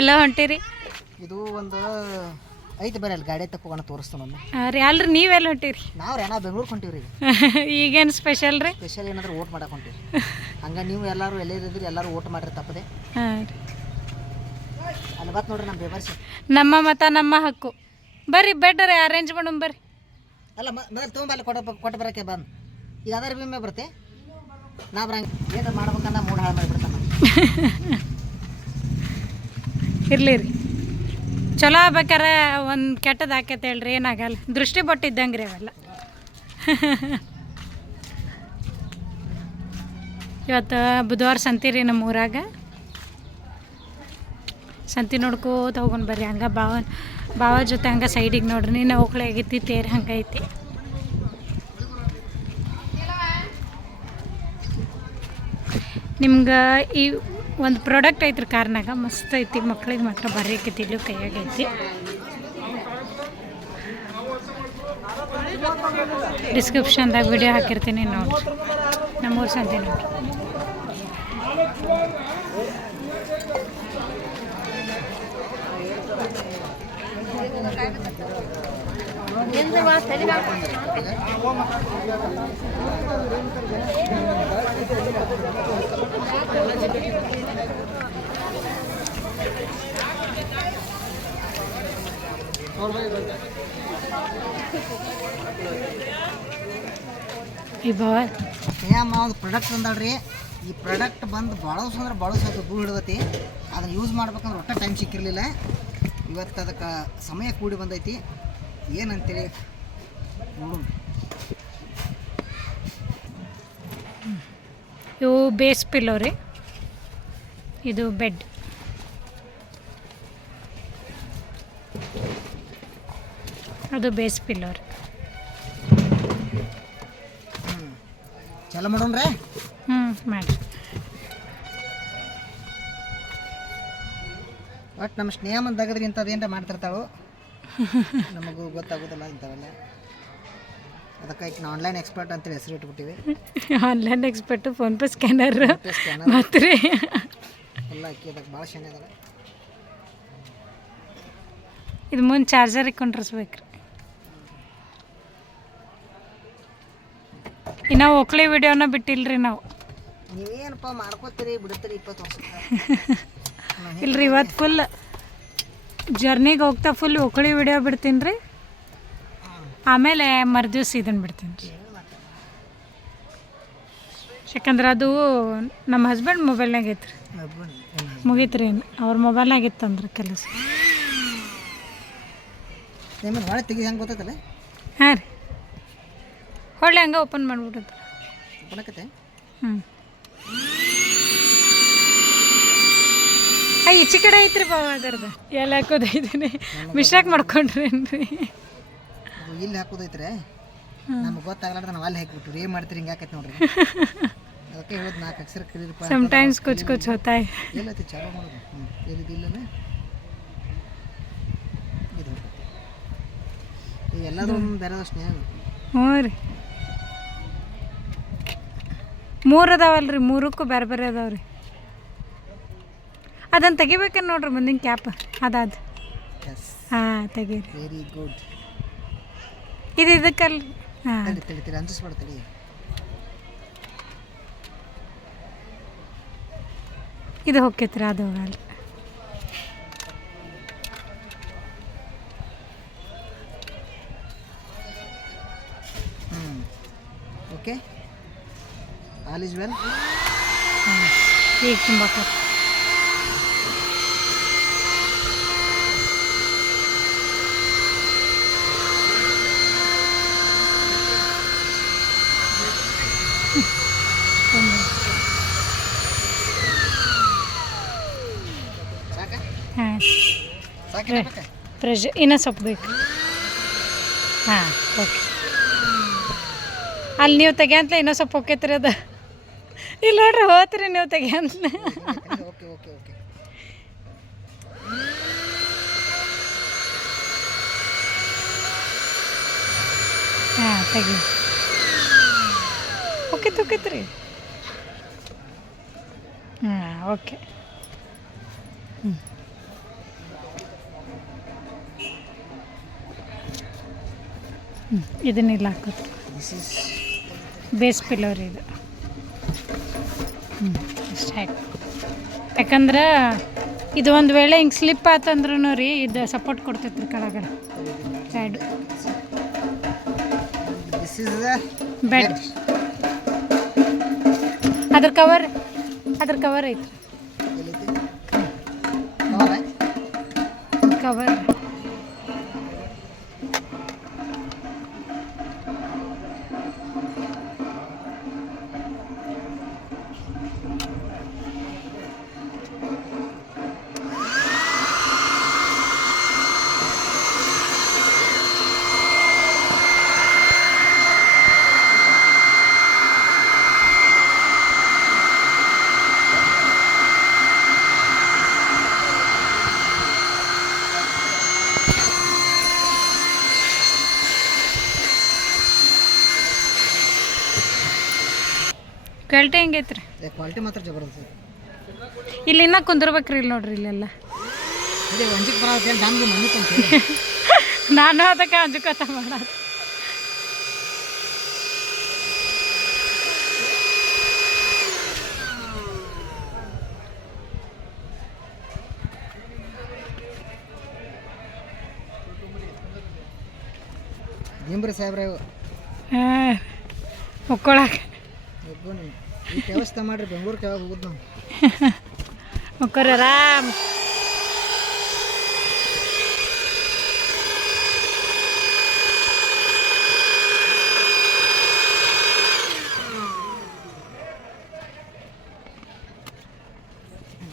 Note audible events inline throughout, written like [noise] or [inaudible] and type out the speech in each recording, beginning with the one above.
ಎಲ್ಲ ಹೊಂಟಿರಿ? ಇದು ಒಂದು ಐತೆ ಬರ್ರಿ ಅಲ್ಲಿ ಗಾಡಿ ತಕ್ಕೋಣ ತೋರಿಸ್ತಾನ ರೀ ಅಲ್ರಿ ನೀವೆಲ್ಲ ಹೊಂಟಿರಿ? ನಾವು ರೀ ನಾವು ಬೆಂಗ್ಳೂರು ಹೊಂಟೀವಿ ರೀ ಈಗೇನು [laughs] ಸ್ಪೆಷಲ್ ರೀ? ಸ್ಪೆಷಲ್ ಏನಾದ್ರೂ ಓಟ್ ಮಾಡಕ್ಕೆ ಹೊಂಟಿರಿ ಹಂಗೆ ನೀವು ಎಲ್ಲರೂ ಎಲ್ಲೇ ಇದ್ರಿ ಎಲ್ಲರೂ ಓಟ್ ಮಾಡ್ರಿ ತಪ್ಪದೆ. ಅಲ್ಲಿ ಬತ್ ನೋಡ್ರಿ ನಮ್ಮ ಬೇಬರ್ಸಿ ನಮ್ಮ ಮತ ನಮ್ಮ ಹಕ್ಕು. ಬರ್ರಿ ಬೆಡ್ ಅರೇಂಜ್ ಮಾಡೋಣ ಬರ್ರಿ. ಅಲ್ಲ ಮೊದಲು ತೊಗೊಂಬಲ್ಲಿ ಕೊಟ್ಟ ಕೊಟ್ಟು ಬರೋಕ್ಕೆ ಬಂದು. ಈಗ ಅದರ ವಿಮೆ ಬರುತ್ತೆ. ನಾ ಬರಂಗ ಏನು ಮಾಡ್ಬೇಕಂದ ಮೂಡ್ ಹಾಳು ಮಾಡಿಬಿಡ್ತಾನ. [laughs] ಇರ್ಲಿ ರೀ. ಚಲೋ ಆಗ್ಬೇಕಾರೆ ಒಂದು ಕೆಟ್ಟದ್ದು ಆಕೈತೆ ಹೇಳ್ರಿ, ಏನಾಗಲ್ಲ. ದೃಷ್ಟಿ ಬೊಟ್ಟಿದ್ದಂಗೆ ರೀ ಅವೆಲ್ಲ. ಇವತ್ತು ಬುಧವಾರ ಸಂತಿ ರೀ ನಮ್ಮ ಊರಾಗ. ಸಂತಿ ನೋಡ್ಕೋತ ಹೋಗೋಣ ಬರ್ರಿ, ಹಂಗೆ ಬಾವ ಬಾವ ಜೊತೆ ಹಂಗೆ ಸೈಡಿಗೆ ನೋಡ್ರಿ. ನೀನು ಓಕ್ಳೆ ಆಗೈತಿ, ತೇರು ಹಂಗೈತಿ ಐತಿ. ನಿಮ್ಗೆ ಈ ಒಂದು ಪ್ರಾಡಕ್ಟ್ ಐತ್ರಿ ಕಾರ್ನಾಗ. ಮಸ್ತ್ ಐತಿ. ಮಕ್ಳಿಗೆ ಮಾತ್ರ ಬರೀಕೈತಿ ಇಲ್ಲೂ ಕೈಯಾಗ ಐತಿ. ಡಿಸ್ಕ್ರಿಪ್ಷನ್ದಾಗ ವಿಡಿಯೋ ಹಾಕಿರ್ತೀನಿ ನೋಡ್ರಿ. ನಮ್ಮೂರು ಸಂತೆ ನೋಡ್ರಿ. ಒಂದು ಪ್ರಾಡಕ್ಟ್ ಬಂದಳ್ರಿ ಈ ಪ್ರಾಡಕ್ಟ್ ಬಂದು ಬಳಸು ಅಂದ್ರೆ ಬಳಸೋದು ದೂರ ಹಿಡ್ದೈತಿ. ಅದನ್ನ ಯೂಸ್ ಮಾಡ್ಬೇಕಂದ್ರೆ ಒಟ್ಟ ಟೈಮ್ ಸಿಕ್ಕಿರಲಿಲ್ಲ. ಇವತ್ತು ಅದಕ್ಕೆ ಸಮಯ ಕೂಡಿ ಬಂದೈತಿ. ಏನಂತೇಳಿ? ನೋಡೋಣ ಇವು ಬೇಸ್ ಪಿಲ್ಲೋ ರೀ. ಇದು ಬೆಡ್. ಅದು ಬೇಸ್ ಪಿಲ್ಲೋ ರೀ. ಚಲೋ ರೀ ಹ್ಞೂ ಮಾಡಿ ಒಟ್ಟು ನಮ್ಮ ಸ್ನೇಹ ಮಂದಿ ತೆಗದ್ರಿ ಇಂಥದ್ದು ಏನಾರ ಮಾಡ್ತಿರ್ತಾಳು? [laughs] ನಮಗೂ ಗೊತ್ತಾಗೋದಿಲ್ಲ ಇಂಥವೆಲ್ಲ. ಅದಕ್ಕೆ ನಾವು ಆನ್ಲೈನ್ ಎಕ್ಸ್ಪರ್ಟ್ ಅಂತ ಹೆಸರು ಇಟ್ಬಿಟ್ಟಿವಿ. Online expert PhonePe scanner scanner ಮತ್ತು ಎಲ್ಲ ಅಕ್ಕಿ ಅದಕ್ಕೆ ಭಾಳ ಶನಿ ಅದಾವೆ ಇದು ಮುಂದೆ ಚಾರ್ಜರ್ ಇಕ್ಕೊಂಡಿರ್ಸ್ಬೇಕು ರೀ ಇನ್ನು ಒಕ್ಳಿ ವಿಡಿಯೋನ ಬಿಟ್ಟಿಲ್ರಿ ನಾವು. ನೀವೇನಪ್ಪ ಮಾಡ್ಕೋತೀರಿ ಬಿಡ್ತೀರಿ ಇಪ್ಪತ್ತು ವರ್ಷ [laughs] ಇಲ್ರಿ ಇವತ್ತು ಫುಲ್ ಜರ್ನಿಗೆ ಹೋಗ್ತಾ ಫುಲ್ ಒಕ್ಳಿ ವಿಡಿಯೋ ಬಿಡ್ತೀನಿ ರೀ ಆಮೇಲೆ ಮರುದಿವ್ಸ ಇದನ್ನು ಬಿಡ್ತೀನಿ ರೀ ಯಾಕಂದ್ರೆ ಅದು ನಮ್ಮ ಹಸ್ಬೆಂಡ್ ಮೊಬೈಲ್ನಾಗ ರೀ ಮುಗೀತು ರೀ ಅವ್ರ ಮೊಬೈಲ್ನಾಗ ಇತ್ತಂದ್ರೆ ಕೆಲಸ. ಹಾಂ ರೀ. ಹೊಳ್ಳಿ ಹಂಗೆ ಓಪನ್ ಮಾಡಿಬಿಡುತ್ತೆ ಕೊಡಕತ್ತೆ ಹ್ಞೂ ಈಚೆ ಕಡೆ ಐತ್ರಿ ಬಾವ ಅದರ್ದು. ಎಲ್ಲ ಹಾಕೋದೈತೀನಿ ಮಿಶ್ರಾಕ್ ಮಾಡ್ಕೊಂಡ್ರೇನ್ರಿ? ಇಲ್ಲಿ ಹಾಕೋದೈತ್ರಿ ನಮ್ಗೆ ಗೊತ್ತಾಗಲಾರ್ದ ನಾವು ಅಲ್ಲಿ ಹಾಕಿಬಿಟ್ಟು ಏನು ಮಾಡ್ತೀರಿ ಹಿಂಗೆ ಹಾಕೈತೆ ನೋಡ್ರಿ? ಅದಕ್ಕೆ ಹೇಳೋದು ನಾಲ್ಕು ಅಕ್ಷರ ಕಲೀರಪ್ಪ ಸಮಟೈಮ್ಸ್ ಕುಚ್ ಕುಚ್ ಹೋತಾಯ್ ಎಲ್ಲೈತಿ ಚಾಲೋ ಮಾಡೋದು? ಹ್ಞೂ ಎಲ್ಲಿದ್ದು ಇಲ್ಲನೇ? ಇದು ಎಲ್ಲದೂ ಬೇರೆ ಸ್ನೇಹ ಹ್ಞೂ ರೀ. ಮೂರು ಅದಾವಲ್ರಿ ಮೂರಕ್ಕೂ ಬೇರೆ ಬೇರೆ ಅದಾವ್ರಿ. ಅದನ್ನು ತೆಗಿಬೇಕನ್ ನೋಡ್ರಿ ಮುಂದಿನ ಕ್ಯಾಪ್ ಅದಾದ. ಹಾಂ ತೆಗೀರಿ. ವೆರಿ ಗುಡ್ ಇದು ಇದಕ್ಕಲ್ಲ ಹಾಂ. ತಡಿ ತಡಿ ತಡಿ ಅಂಜಿಸ್ಬೇಡ ತಡಿ. ಇದು ಹೊಕ್ಕೈತ್ರಿ ಅದು ಹೋಗಲ್ಲ ಓಕೆ ಆಲ್ ಇಸ್ ವೆಲ್ ಈಗ ತುಂಬ ಪ್ರೆಷ್ ಇನ್ನೂ ಸ್ವಲ್ಪ ಬೇಕು. ಹಾಂ. ಓಕೆ. ಅಲ್ಲಿ ನೀವು ತೆಗೆಯಂತಲೇ ಇನ್ನೂ ಸ್ವಲ್ಪ ಹೋಕೈತ್ರಿ ಅದು. ಇಲ್ಲಿ ನೋಡ್ರಿ ಹೋತ್ರಿ ನೀವು ತೆಗೆಯಂತಲೇ. ಹಾಂ ತೆಗಿ ಓಕೆ ಹೋಕೈತ್ರಿ ಹಾಂ ಓಕೆ. ಹ್ಞೂ ಇದನ್ನೆಲ್ಲ ಹಾಕೋದು. ಬೇಸ್ ಪಿಲ್ಲರ್ ಇದು. ಹ್ಞೂ ಇಷ್ಟ ಆಯ್ತು. ಯಾಕಂದ್ರೆ ಇದು ಒಂದು ವೇಳೆ ಹಿಂಗೆ ಸ್ಲಿಪ್ ಆತಂದ್ರೂ ರೀ ಇದು ಸಪೋರ್ಟ್ ಕೊಡ್ತೈತೆ ರೀ ಕೆಳಗಡೆ ಸೈಡು ಬೆಡ್ ಅದ್ರ ಕವರ್ ಅದ್ರ ಕವರ್ ಐತ್ರಿ. ಕವರ್ ಕ್ವಾಲಿಟಿ ಹೆಂಗೈತೆ ರೀ ಕ್ವಾಲಿಟಿ ಮಾತ್ರ ಜಬರ್ದಸ್ತ್ ಇಲ್ಲಿ ಇನ್ನೂ ಕುಂದಿರ್ಬೇಕ್ರಿ ಇಲ್ಲಿ ನೋಡ್ರಿ ಇಲ್ಲೆಲ್ಲ ಅದೇ ಒಂಜಿಗೆ ಬರೋದು ನಮ್ಗೆ ಮನೆ ನಾನು ಅದಕ್ಕೆ ಅಂಜುಕತ ಮಾಡ ನಿಂಬ್ರಿ ಸಾಹೇಬ್ರೆ ಮುಕ್ಕೊಳಕ್ಕೆ. ಒಬ್ಬನು ಈ ವ್ಯವಸ್ಥೆ ಮಾಡ್ರಿ ಬೆಂಗ್ಳೂರ್ಗೆ ಯಾವಾಗ ಹೋಗುದು ನಾವು ಮುಕ್ಕೋರಿ ಆರಾಮ್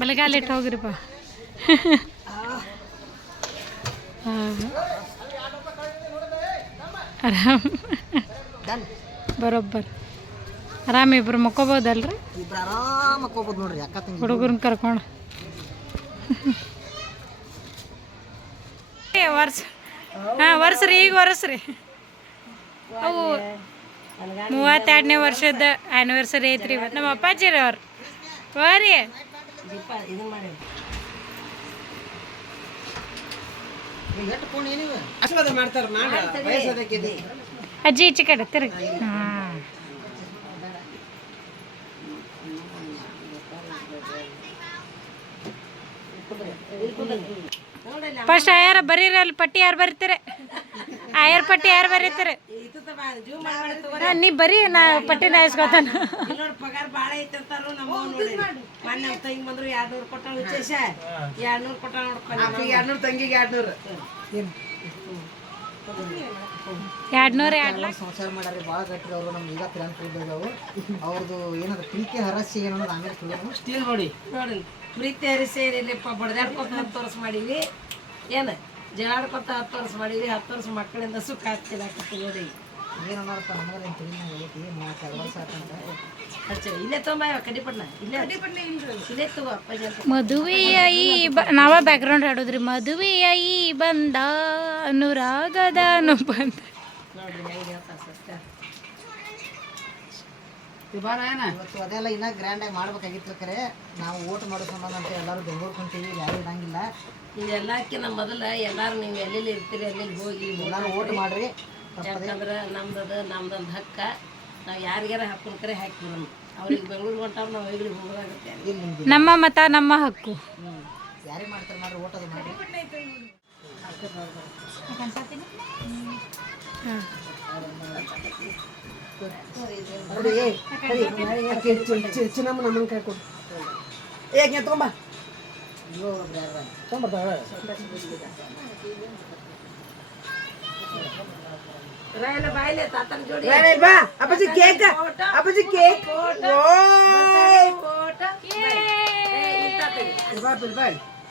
ಬಲಗಾಲಿಟ್ಟು ಹೋಗ್ರಿಪ್ಪ ಹಾಂ ಆರಾಮ್ ಡನ್ ಬರೋಬ್ಬರ್ ಆರಾಮ್ ಇಬ್ರು ಮಕ್ಕೋಬೋದಲ್ರಿ ಇಬ್ರು ಆರಾಮಾಗಿ ಹೋಗ್ಬೋದು ನೋಡ್ರಿ ಅಕ್ಕ ತಂಗಿ. ಹುಡುಗರನ್ನ ಕರ್ಕೊಂಡು. ವರ್ಷ ಹಾಂ ವರ್ಷ ರೀ ಈಗ ವರ್ಷ ರೀ ಅವು ಮೂವತ್ತೆರಡನೇ ವರ್ಷದ ಆ್ಯನಿವರ್ಸರಿ ಐತ್ರಿ ಇವತ್ತು ನಮ್ಮ ಅಪ್ಪಾಜಿ ರೀ ಅವ್ರು. ಬರ್ರಿ ಅಜ್ಜಿ ಈಚೆ ಕಡೆ ತಿರುಗಿ ಹಾಂ. ಫಸ್ಟ್ ಆಯಾರ ಬರೀರಿ ಅಲ್ಲಿ ಪಟ್ಟಿ ಯಾರು ಬರೀತಾರೆ? ಆಯಾರ ಪಟ್ಟಿ ಯಾರು ಬರೀತಾರೆ? ನೀ ಬರೀ ನಾ ಪಟ್ಟಿ ನಾಯಿಸ್ಕೊತಾನ. ಪಗಾರ ಭಾಳ ಐತಿರ್ತಾರು ನಮ್ಮ ಮೊನ್ನೆ ನಮ್ಮ ತಂಗಿ ಬಂದ್ರು ಎರಡ್ನೂರು ಕೊಟ್ಟ ವಿಶೇಷ ಎರಡ್ನೂರು ಕೊಟ್ಟ ನೋಡ್ಕೊಂಡು ತಂಗಿಗೆ ಎರಡು ನೂರ ಎರಡು ಲಕ್ಷ. ಸಂಸಾರ ಮಾಡ್ಯಾರ ಭಾಳ ಅವರು ನಮ್ಗೆ ಈಗ ಇದ್ದಾವೆ ಅವ್ರದ್ದು ಏನಾದ್ರು ಪಿಂಕಿ ಹರಸಿ ಏನನ್ನೋದು ಆಮೇಲೆ ಸ್ಟೀಲ್ ನೋಡಿ ನೋಡಿ. ಪ್ರೀತಿ ಹರಿಸಿ ಇಲ್ಲಿಪ್ಪ ಬಡ್ದಾಡ್ಕೊತ ಹತ್ತು ವರ್ಷ ಮಾಡೀವಿ. ಏನು? ಜಗಾಡ್ಕೊತ ಹತ್ತು ವರ್ಷ ಮಾಡೀವಿ ಹತ್ತು ವರ್ಷ ಮಕ್ಕಳಿಂದ ಸುಖ ಆಗ್ತಿಲ್ಲ ನೋಡಿ. ಏನು ನಾಲ್ಕು ಎರಡು ವರ್ಷ ಆತಂತ ಹಚ್ಚ ಇಲ್ಲೇ ತೊಂಬ ಕಡಿಪಟ್ನ ಇಲ್ಲೇ ಇಲ್ಲೇ ತಗೋ ಅಪ್ಪಾಜಿ ಅಂತ. ಮದುವೆಯ ಈ ಬ ನಾವ ಬ್ಯಾಕ್ಗ್ರೌಂಡ್ ಹಾಡೋದ್ರಿ ಮದುವೆಯ ಈ ಬಂದ ಅನುರಾಗದ ಅನು ಬಂದ ನೋಡ್ರಿ ಇವತ್ತು ಅದೆಲ್ಲ ಇನ್ನೂ ಗ್ರ್ಯಾಂಡಾಗಿ ಮಾಡ್ಬೇಕಾಗಿತ್ತು ಕರೆ. ನಾವು ಓಟ್ ಮಾಡೋ ಸಂಬಂಧ ಅಂತ ಎಲ್ಲರೂ ಬೆಂಗಳೂರು ಕುಂತೀವಿ ಯಾರು ಇರಂಗಿಲ್ಲ ಇದೆಲ್ಲಕ್ಕಿಂತ ಮೊದಲು ಎಲ್ಲರೂ ನೀವು ಎಲ್ಲೆಲ್ಲಿ ಇರ್ತೀರಿ ಅಲ್ಲಿ ಹೋಗಿ ಎಲ್ಲರೂ ಓಟ್ ಮಾಡ್ರಿ. ಯಾಕಂದ್ರೆ ನಮ್ದದ ನಮ್ದೊಂದು ಹಕ್ಕ. ನಾವು ಯಾರಿಗಾರ ಹಾಕೊಂಡು ಕರೆ ಹಾಕ್ಬಿಡೋಣ ಅವ್ರಿಗೆ ಬೆಂಗಳೂರಿಗೆ ಹೊಂಟಾರ ನಾವು ಹೋಗಿ ಹೋಗೋದಾಗುತ್ತೆ. ಇಲ್ಲಿ ನಮ್ಮ ಮತ ನಮ್ಮ ಹಕ್ಕು. ಯಾರೇ ಮಾಡ್ತಾರೆ ಮಾಡ್ರಿ ಓಟ್ ಅದು ಮಾಡ್ರಿ. ಚಿನ್ನಮ್ಮ ನಮ್ಮನ್ನ ಕೈ ಕೊಡು ಏಕೆ ತಗೊಂಬ ರಾಯಲ ಬಾಯ್ಲೆ ತಾತನ ಜೋಡಿ ಬಾ ಅಪ್ಪಾಜಿ ಕೇಕ್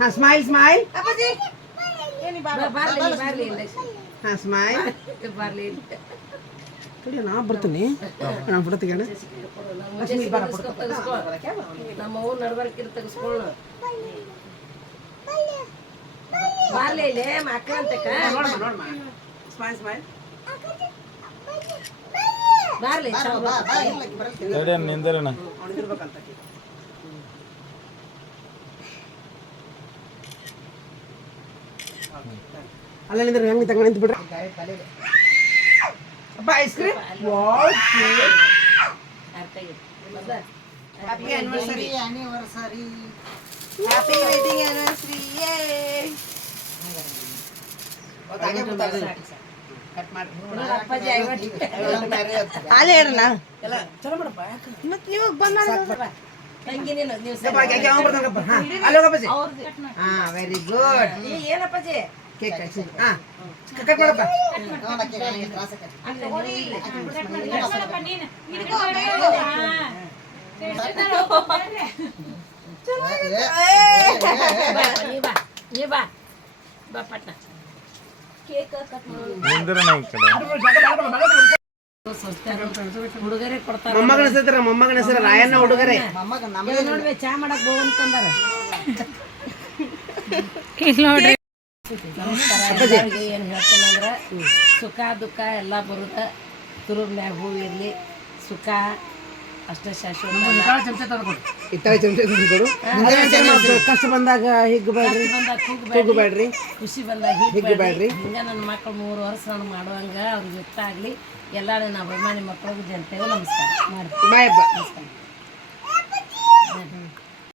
ಹಾ ಸ್ಮೈಲ್ ಸ್ಮೈಲ್ ಅಪ್ಪಾಜಿ! ಬಾರ್ಲಿ ಬಾ ಬಾರ್ಲಿ ಇಲ್ಲಿ. ಹಾ ಸ್ಮೈಲ್ ಬಾರ್ಲಿ ಇಲ್ಲಿ. ತಡಿ ನಾ ಬರ್ತೀನಿ. ನಾನು ಫೋಟೋ ನಮ್ಮ ಮುಚ್ಚೆ ತೆಗಿಸ್ಕೊ, ತೆಗಿಸ್ಕೊ. ನಮ್ಮ ಅವ್ವ ನಡ್ಬರ್ಕಿರ್ ತೆಗಿಸ್ಕೊಳ್ಳು ಬಾರ್ಲಿ ಮಕ್ಕಳ ಅಂತ ನೋಡಮ್ಮ ನೋಡಮ್ಮ ಸ್ಮೈಲ್ ಸ್ಮೈಲ್ ಬಾರ್ಲಿ ಚಂದ ಬಾ ಬಾ ಇಲ್ಲ ಬರಲ್ಲ. ನಿಂದಿರಣ ಅಲ್ಲ ನಿಂದ್ರೆ ಹೆಂಗೆ ತಗೊಂಡು ನಿಂತು ಬಿಡ್ರಿ ಅಪ್ಪ ice cream? Happy anniversary anniversary happy wedding anniversary cut ಮಾಡಿ ಅಪ್ಪಾಜಿ ಐವತ್ತು. ಅಲ್ಲೇ ಇರಲ್ಲ. ಎಲ್ಲ ಚಲೋ ಮಾಡಪ್ಪ ಮತ್ತೆ ನೀವು ಬಂದ ತಂಗಿ ನೀನು ನೀವು ಯಪ್ಪ, ಯಾಕೆ ಅವ್ನು ಬರ್ತಾನಪ್ಪ? ಹಾ, ಅಲ್ಲಿ ಹೋಗಪ್ಪಾಜಿ. ಹಾ ವೆರಿ ಗುಡ್ ನೀ ಏನಪ್ಪಾಜಿ ಕೇಕ್ ಹಾ ಕಟ್ ಮಾಡಪ್ಪ. ಬಾ, ನೀ ಬಾ ನೀ ಬಾ. ಬಾ ಪಟ್ನ ಕೇಕ್ ಕಟ್ ನಿಂದಿರಣ ಈ ಕಡೆ ಹುಡುಗರೇ ಕೊಡ್ತಾರೆ. ಮೊಮ್ಮಗನ ಹೆಸರು ಮೊಮ್ಮಗನ ಹೆಸರು ರಾಯಣ್ಣ ಹುಡುಗರೇ. ಮೊಮ್ಮಗ ಇವಾಗ ನೋಡ್ಬೇ ಚಾ ಮಾಡಕ್ ಹೋಗು ಅಂತಂದಾರ. ಇಲ್ಲಿ ನೋಡ್ರಿ. ಏನು ಹೇಳ್ತೇನೆ ಅಂದ್ರೆ ಸುಖ ದುಃಖ ಎಲ್ಲ ಬರುತ್ತೆ. ತುರುಬ್ನ್ಯಾಗ ಹೂ ಇರ್ಲಿ ಸುಖ ಅಷ್ಟೇ ಶಾಶ್ವತ ಕಷ್ಟ ಬಂದಾಗ ಹಿಗ್ಬೇಡ್ರಿ ಬಂದಾಗ ಕೂಗ್ಬೇಡಿ, ಖುಷಿ ಬಂದಾಗ ಹಿಗ್ಬೇಡ್ರಿ. ಹಿಗ್ಬೇಡ್ರಿ ಹಿಂಗ ನನ್ನ ಮಕ್ಕಳು ಮೂರು ವರ್ಷ ನಾನು ಮಾಡುವಂಗ ಅವ್ರಿಗೆ ಇಷ್ಟ ಆಗಲಿ ಎಲ್ಲ ನನ್ನ ಅಭಿಮಾನಿ ಮಕ್ಕಳಿಗೂ ಜನತೆಗೂ ನಮಸ್ಕಾರ. ಮಾಡ್ತೀವಿ. ಬಾಯಪ್ಪ